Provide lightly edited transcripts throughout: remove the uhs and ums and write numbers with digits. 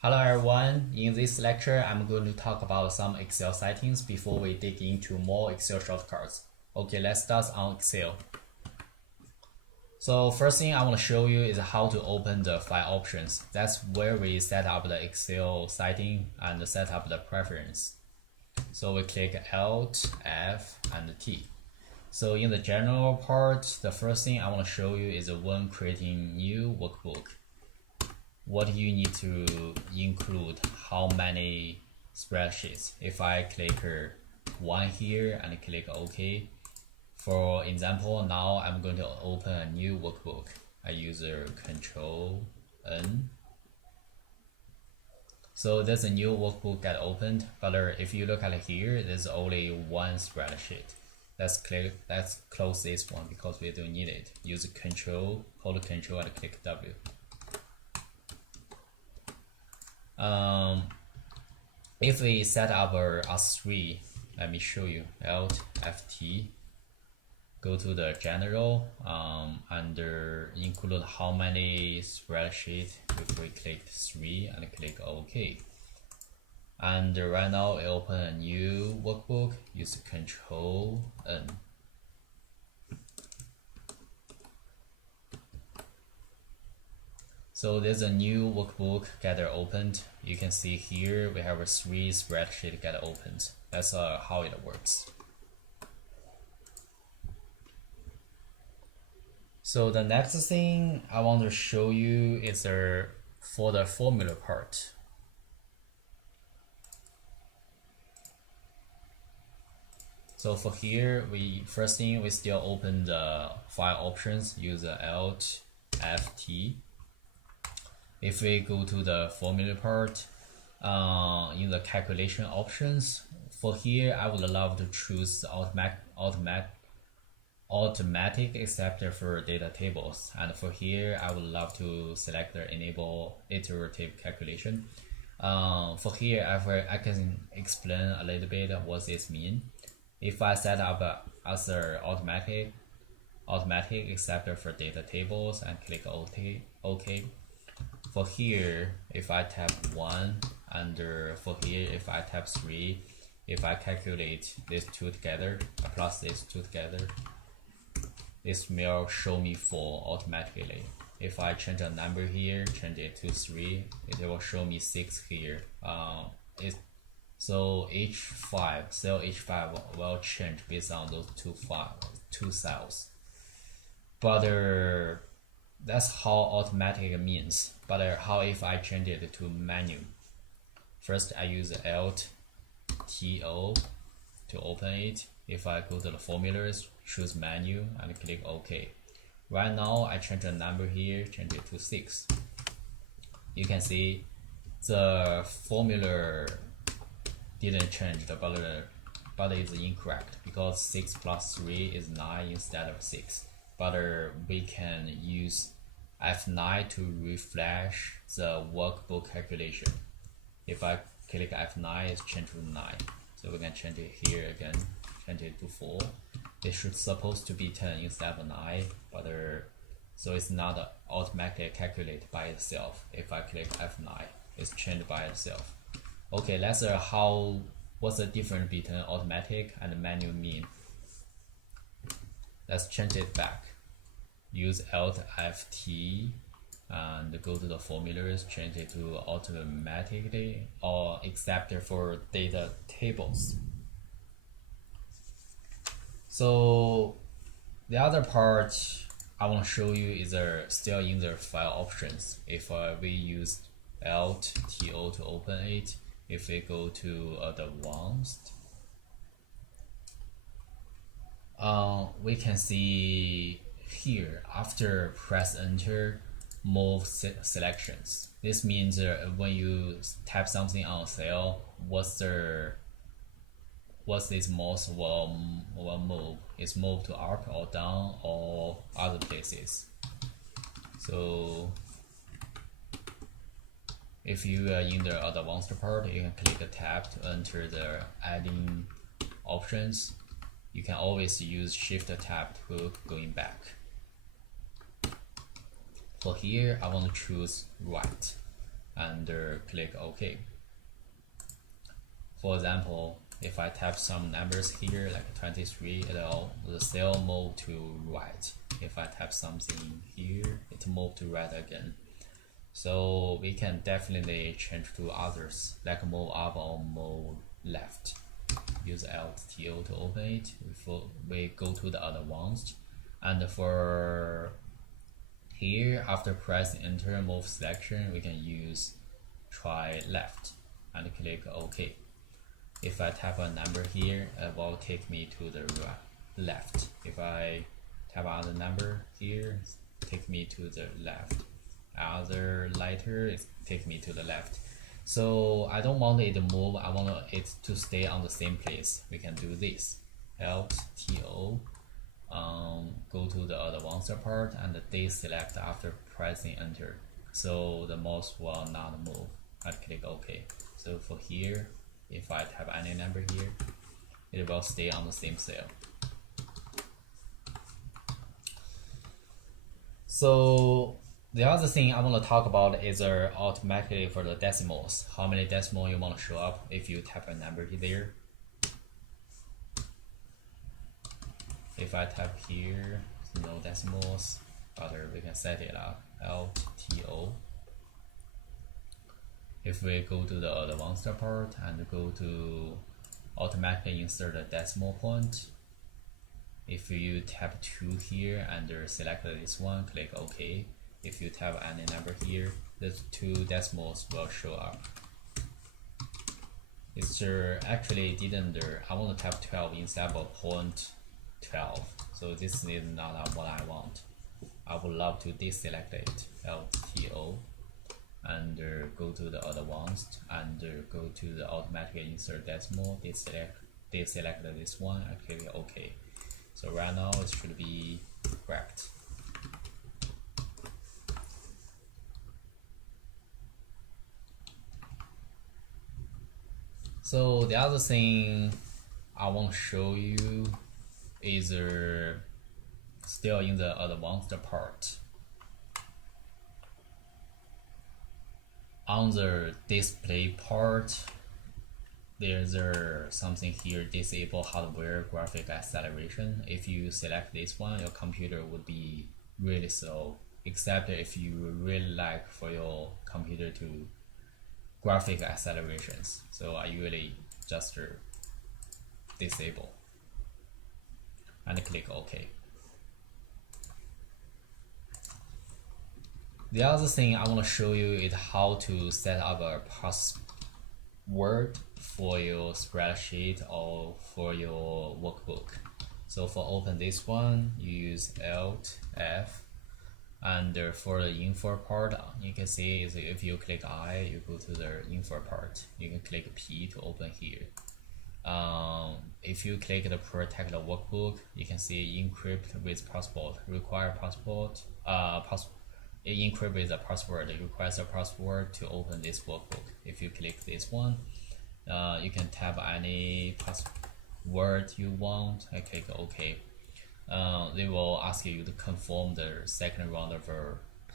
Hello everyone, in this lecture I'm going to talk about some Excel settings before we dig into more Excel shortcuts. Okay, let's start on Excel. So first thing I want to show you is how to open the file options. That's where we set up the Excel setting and set up the preference. So we click Alt, F, and T. So in the general part, the first thing I want to show you is when creating new workbook, what you need to include, how many spreadsheets. If I click one here and click OK, for example, now I'm going to open a new workbook. I use Control N. So there's a new workbook get opened, but if you look at here, there's only one spreadsheet. Let's close this one because we don't need it. Use Control, hold Control and click W. If we set up our S3, let me show you. Alt FT, go to the general, under include how many spreadsheet. If we click 3 and click OK, and right now we open a new workbook. Use Control N. So there's a new workbook get opened. You can see here we have a 3 spreadsheet get opened. That's how it works. So the next thing I want to show you is for the formula part. So for here, first thing we still open the file options. Use Alt FT. If we go to the formula part, in the calculation options, for here I would love to choose automatic except for data tables, and for here I would love to select the enable iterative calculation. For here I can explain a little bit what this means. If I set up as automatic except for data tables and click OK. For here, if I tap 1, and for here, if I tap 3, if I calculate these two together, plus these two together, this will show me 4 automatically. If I change a number here, change it to 3, it will show me 6 here. So H5, cell H5 will change based on those two cells. But that's how automatic means. But how if I change it to menu? First I use Alt TO to open it. If I go to the formulas, choose menu and click OK. Right now I change the number here, change it to 6. You can see the formula didn't change, but it's incorrect because 6 plus 3 is 9 instead of 6. But we can use F9 to refresh the workbook calculation. If I click F9, it's changed to 9. So we can change it here again, change it to 4. It should supposed to be 10 instead of 9, but so it's not automatically calculated by itself. If I click F9, it's changed by itself. Okay, let's what's the difference between automatic and manual mean. Let's change it back. Use Alt FT and go to the formulas, change it to automatically or except for data tables. So the other part I want to show you is still in the file options. If we use Alt TO to open it, if we go to advanced, we can see here after press enter, move selections. This means when you tap something on a cell, what's this mouse will move? It's moved to up or down or other places. So if you are in the advanced part, you can click the tab to enter the adding options. You can always use shift tab to going back. For here, I want to choose right. and click OK. For example, if I type some numbers here like 23, the cell move to right. If I type something here, it move to right again. So we can definitely change to others, like move up or move left. Use Alt TO to open it. We go to the advanced, and for here, after pressing enter move selection, we can use try left and click OK. If I type a number here, it will take me to the left. If I type another number here, take me to the left. Other letter, take me to the left. So I don't want it to move, I want it to stay on the same place. We can do this. Alt TO, go to the advanced part and deselect after pressing enter. So the mouse will not move. I click OK. So for here, if I type any number here, it will stay on the same cell. So the other thing I want to talk about is automatically for the decimals. How many decimals you want to show up if you type a number there. If I type here, no decimals, but we can set it up. Alt TO. If we go to the advanced part and go to automatically insert a decimal point, if you tap 2 here and select this one, click OK. If you type any number here, the 2 decimals will show up. It's actually didn't. I want to type 12 instead of 0.12. So this is not what I want. I would love to deselect it. Alt TO. And go to the advanced and go to the automatic insert decimal, deselect this one and click OK. So right now it should be correct. So the other thing I want to show you is still in the advanced part. On the display part, there's something here, disable hardware graphic acceleration. If you select this one, your computer would be really slow, except if you really like for your computer to graphic accelerations. So I usually just disable and click OK. The other thing I want to show you is how to set up a password for your spreadsheet or for your workbook. So for open this one, you use Alt F, and for the info part, you can see is if you click I, you go to the info part. You can click P to open here. If you click the protect the workbook, you can see encrypt with passport, require passport, encrypt with a password, it requires a password to open this workbook. If you click this one, you can type any password you want. I click OK. They will ask you to confirm the second round of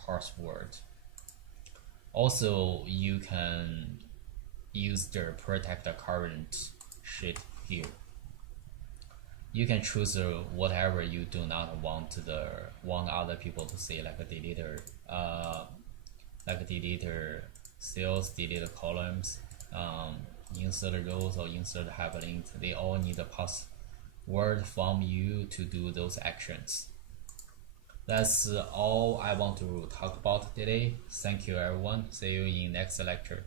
password. Also, you can use the protect the current sheet here. You can choose whatever you do not want other people to see, like a deleter, cells, delete columns, insert rows or insert hyperlinks. They all need a password from you to do those actions. That's all I want to talk about today. Thank you everyone. See you in next lecture.